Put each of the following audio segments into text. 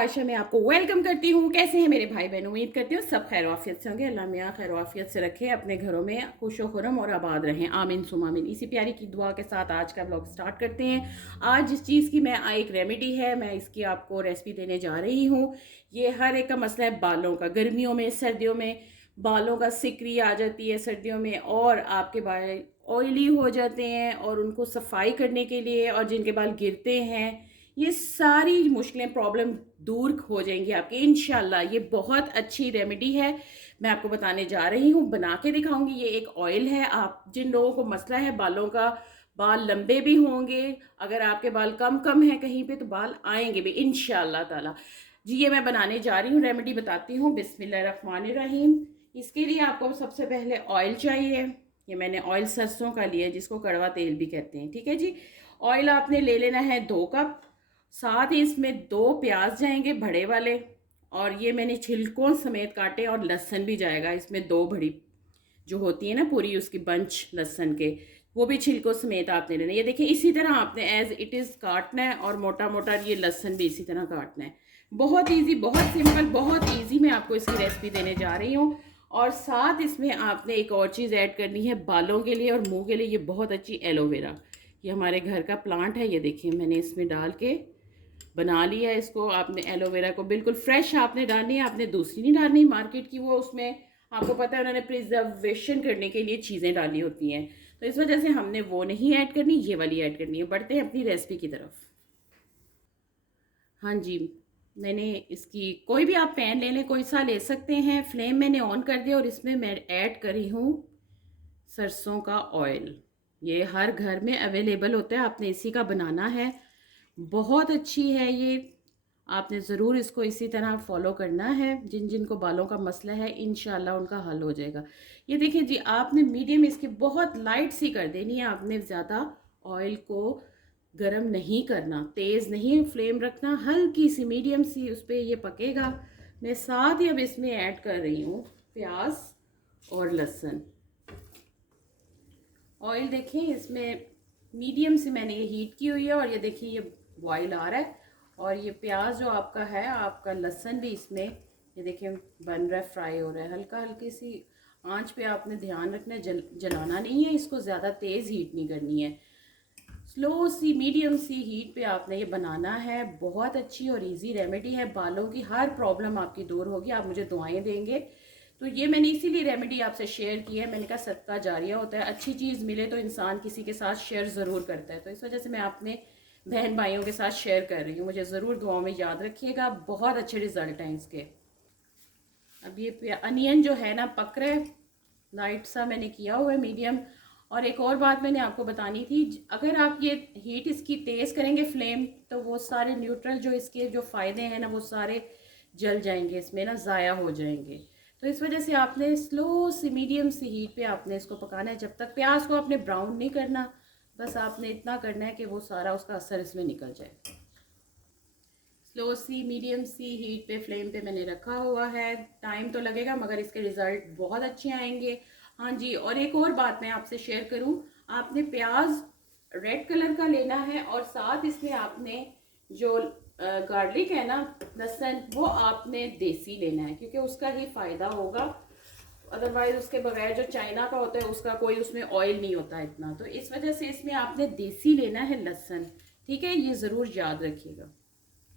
आशा में आपको वेलकम करती हूँ। कैसे हैं मेरे भाई बहन? उम्मीद करती हूँ सब खैर आफियत से होंगे। अल्लाह मियाँ खैर आफियत से रखे, अपने घरों में खुश खुरम और आबाद रहें। आमीन सुम आमीन। इसी प्यारी की दुआ के साथ आज का ब्लॉग स्टार्ट करते हैं। आज जिस चीज़ की मैं एक रेमेडी है, मैं इसकी आपको रेसिपी देने जा रही हूँ। ये हर एक का मसला है बालों का। गर्मियों में, सर्दियों में बालों का सिकरी आ जाती है सर्दियों में, और आपके बाल ऑयली हो जाते हैं, और उनको सफाई करने के लिए, और जिनके बाल गिरते हैं, ये सारी मुश्किलें प्रॉब्लम दूर हो जाएंगी आपकी इंशाल्लाह। ये बहुत अच्छी रेमेडी है, मैं आपको बताने जा रही हूँ, बना के दिखाऊंगी। ये एक ऑयल है। आप जिन लोगों को मसला है बालों का, बाल लंबे भी होंगे, अगर आपके बाल कम कम है कहीं पे तो बाल आएंगे भी इंशाल्लाह ताला। जी ये मैं बनाने जा रही हूँ, रेमेडी बताती हूँ। बिस्मिल्लाहिर्रहमानिर्रहीम। इसके लिए आपको सबसे पहले ऑयल चाहिए। ये मैंने ऑयल सरसों का लिया है, जिसको कड़वा तेल भी कहते हैं, ठीक है जी। ऑयल आपने ले लेना है 2 कप। साथ ही इसमें 2 प्याज जाएंगे बड़े वाले, और ये मैंने छिलकों समेत काटे, और लहसुन भी जाएगा इसमें 2 बड़ी जो होती है ना पूरी उसकी बंच लहसुन के, वो भी छिलकों समेत आपने लेना है। ये देखिए इसी तरह आपने एज इट इज़ काटना है, और मोटा मोटा ये लहसुन भी इसी तरह काटना है। बहुत इजी, बहुत सिंपल, बहुत इजी मैं आपको इसकी रेसिपी देने जा रही हूँ। और साथ इसमें आपने एक और चीज़ ऐड करनी है बालों के लिए और मुंह के लिए। ये बहुत अच्छी एलोवेरा, ये हमारे घर का प्लांट है। ये देखिए मैंने इसमें डाल के बना लिया इसको। आपने एलोवेरा को बिल्कुल फ्रेश आपने डालनी है, आपने दूसरी नहीं डालनी मार्केट की। वो उसमें आपको पता है उन्होंने प्रिजर्वेशन करने के लिए चीज़ें डाली होती हैं, तो इस वजह से हमने वो नहीं ऐड करनी, ये वाली ऐड करनी है। बढ़ते हैं अपनी रेसिपी की तरफ। हाँ जी, मैंने इसकी कोई भी आप पैन ले लें, कोई सा ले सकते हैं। फ्लेम मैंने ऑन कर दिया, और इसमें मैं ऐड करी हूँ सरसों का ऑयल। ये हर घर में अवेलेबल होता है, आपने इसी का बनाना है। बहुत अच्छी है ये, आपने ज़रूर इसको इसी तरह फॉलो करना है। जिन जिन को बालों का मसला है इंशाल्लाह उनका हल हो जाएगा। ये देखिए जी, आपने मीडियम इसकी बहुत लाइट सी कर देनी है। आपने ज़्यादा ऑयल को गरम नहीं करना, तेज़ नहीं फ्लेम रखना, हल्की सी मीडियम सी उस पर ये पकेगा। मैं साथ ही अब इसमें ऐड कर रही हूँ प्याज और लहसुन। ऑयल देखें इसमें मीडियम से मैंने ये हीट की हुई है, और ये देखिए ये बॉयल आ रहा है। और ये प्याज जो आपका है, आपका लहसुन भी इसमें ये देखिए बन रहा है, फ्राई हो रहा है। हल्का हल्की सी आंच पे आपने ध्यान रखना है, जलाना नहीं है इसको, ज़्यादा तेज़ हीट नहीं करनी है। स्लो सी मीडियम सी हीट पे आपने ये बनाना है। बहुत अच्छी और इजी रेमेडी है, बालों की हर प्रॉब्लम आपकी दूर होगी। आप मुझे दुआएं देंगे, तो ये मैंने इसीलिए रेमेडी आपसे शेयर की है। मैंने कहा सदका जारिया होता है, अच्छी चीज़ मिले तो इंसान किसी के साथ शेयर ज़रूर करता है, तो इस वजह से मैं अपने बहन भाइयों के साथ शेयर कर रही हूँ। मुझे ज़रूर दुआओं में याद रखिएगा, बहुत अच्छे रिजल्ट हैं इसके। अब ये अनियन जो है ना पक रहा है, लाइट सा मैंने किया हुआ है, मीडियम। और एक और बात मैंने आपको बतानी थी, अगर आप ये हीट इसकी तेज़ करेंगे फ्लेम, तो वो सारे न्यूट्रल जो इसके जो फ़ायदे हैं ना, वो सारे जल जाएंगे इसमें ना, ज़ाया हो जाएंगे। तो इस वजह से आपने स्लो सी मीडियम सी हीट पे आपने इसको पकाना है। जब तक प्याज को आपने ब्राउन नहीं करना, बस आपने इतना करना है कि वो सारा उसका असर इसमें निकल जाए। स्लो सी मीडियम सी हीट पे फ्लेम पे मैंने रखा हुआ है। टाइम तो लगेगा मगर इसके रिज़ल्ट बहुत अच्छे आएंगे। हाँ जी, और एक और बात मैं आपसे शेयर करूं, आपने प्याज रेड कलर का लेना है, और साथ इसमें आपने जो गार्लिक है ना, लहसुन, वो आपने देसी लेना है, क्योंकि उसका ही फ़ायदा होगा। अदरवाइज उसके बगैर जो चाइना का होता है उसका कोई उसमें ऑयल नहीं होता इतना, तो इस वजह से इसमें आपने देसी लेना है लहसुन, ठीक है। ये ज़रूर याद रखिएगा।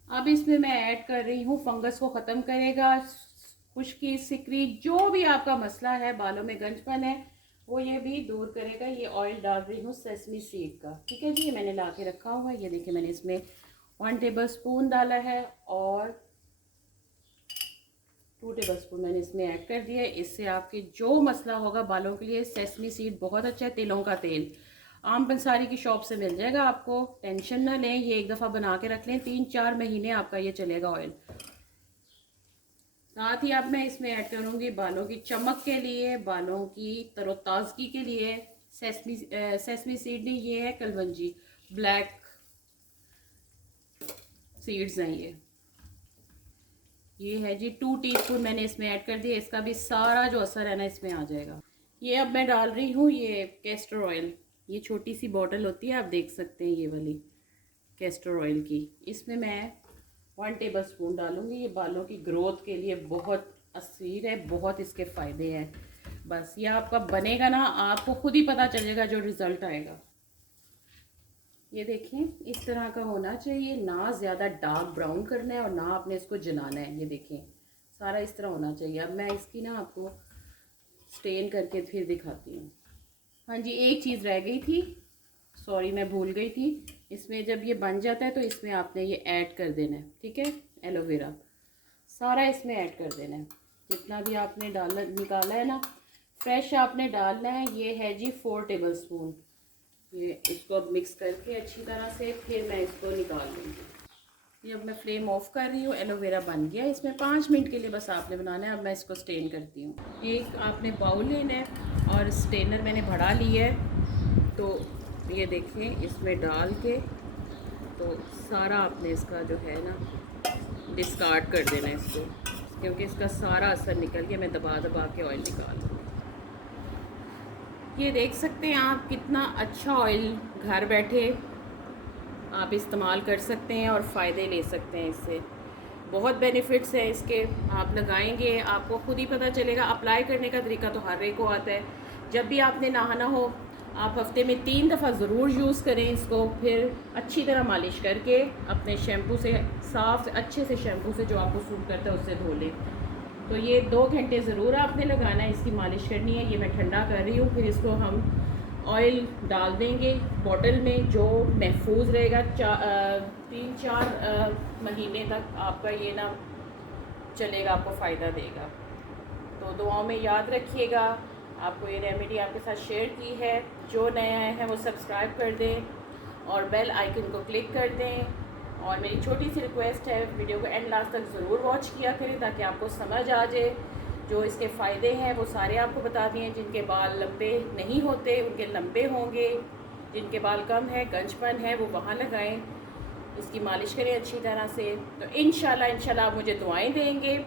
अब इसमें मैं ऐड कर रही हूँ, फंगस को ख़त्म करेगा, खुश्की, सिकरी, जो भी आपका मसला है, बालों में गंजपन है, वो ये भी दूर करेगा। ये ऑयल डाल रही हूँ सेसमी सीड का, ठीक है जी। ये मैंने ला के रखा हुआ है। ये देखिए मैंने इसमें 1 टेबल स्पून डाला है, और 2 टेबल स्पून मैंने इसमें ऐड कर दिया है। इससे आपके जो मसला होगा बालों के लिए, सेसमी सीड बहुत अच्छा है, तिलों का तेल आम पंसारी की शॉप से मिल जाएगा आपको, टेंशन ना लें। ये एक दफ़ा बना के रख लें, 3-4 महीने आपका ये चलेगा ऑयल। साथ ही अब मैं इसमें ऐड करूँगी बालों की चमक के लिए, बालों की तरोताज़गी के लिए सेसमी सीड नहीं, ये है कलवंजी, ब्लैक सीड्स हैं ये है जी। 2 टीस्पून मैंने इसमें ऐड कर दिया, इसका भी सारा जो असर है ना इसमें आ जाएगा। ये अब मैं डाल रही हूँ ये कैस्टर ऑयल। ये छोटी सी बॉटल होती है, आप देख सकते हैं ये वाली कैस्टर ऑयल की। इसमें मैं 1 टेबल स्पून डालूँगी। ये बालों की ग्रोथ के लिए बहुत असर है, बहुत इसके फ़ायदे हैं। बस ये आपका बनेगा ना, आपको खुद ही पता चलेगा जो रिज़ल्ट आएगा। ये देखें इस तरह का होना चाहिए, ना ज़्यादा डार्क ब्राउन करना है और ना आपने इसको जलाना है। ये देखें सारा इस तरह होना चाहिए। अब मैं इसकी ना आपको स्टेन करके फिर दिखाती हूँ। हाँ जी, एक चीज़ रह गई थी, सॉरी मैं भूल गई थी। इसमें जब ये बन जाता है तो इसमें आपने ये ऐड कर देना है, ठीक है। एलोवेरा सारा इसमें ऐड कर देना है, जितना भी आपने डाला निकाला है ना, फ्रेश आपने डालना है। ये है जी 4 टेबल स्पून। ये इसको अब मिक्स करके अच्छी तरह से फिर मैं इसको निकाल लूँगी। ये अब मैं फ्लेम ऑफ कर रही हूँ। एलोवेरा बन गया, इसमें 5 मिनट के लिए बस आपने बनाना है। अब मैं इसको स्टेन करती हूँ। एक आपने बाउल लेना है और स्टेनर मैंने बढ़ा ली है, तो ये देखें इसमें डाल के तो सारा आपने इसका जो है ना डिस्कार्ड कर देना है इसको, क्योंकि इसका सारा असर निकल के मैं दबा दबा के ऑयल निकाल लूँ। ये देख सकते हैं आप कितना अच्छा ऑयल घर बैठे आप इस्तेमाल कर सकते हैं और फ़ायदे ले सकते हैं इससे। बहुत बेनिफिट्स हैं इसके, आप लगाएंगे आपको खुद ही पता चलेगा। अप्लाई करने का तरीका तो हर एक को आता है। जब भी आपने नहाना हो आप हफ्ते में 3 दफ़ा ज़रूर यूज़ करें इसको, फिर अच्छी तरह मालिश करके अपने शैम्पू से साफ़ अच्छे से शैम्पू से जो आपको सूट करता है उससे धो लें। तो ये 2 घंटे ज़रूर आपने लगाना है, इसकी मालिश करनी है। ये मैं ठंडा कर रही हूँ, फिर इसको हम ऑयल डाल देंगे बॉटल में, जो महफूज रहेगा 3-4 महीने तक आपका ये ना चलेगा, आपको फ़ायदा देगा। तो दुआओं में याद रखिएगा। आपको ये रेमेडी आपके साथ शेयर की है। जो नया है वो सब्सक्राइब कर दें और बेल आइकन को क्लिक कर दें। और मेरी छोटी सी रिक्वेस्ट है, वीडियो को एंड लास्ट तक ज़रूर वॉच किया करें ताकि आपको समझ आ जाए। जो इसके फ़ायदे हैं वो सारे आपको बता दिए। जिनके बाल लंबे नहीं होते उनके लंबे होंगे, जिनके बाल कम है गंजपन है वो वहाँ लगाएं, इसकी मालिश करें अच्छी तरह से। तो इंशाल्लाह आप मुझे दुआएं देंगे।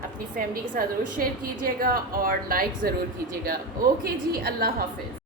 अपनी फैमिली के साथ ज़रूर शेयर कीजिएगा और लाइक ज़रूर कीजिएगा। ओके जी, अल्लाह हाफ़िज़।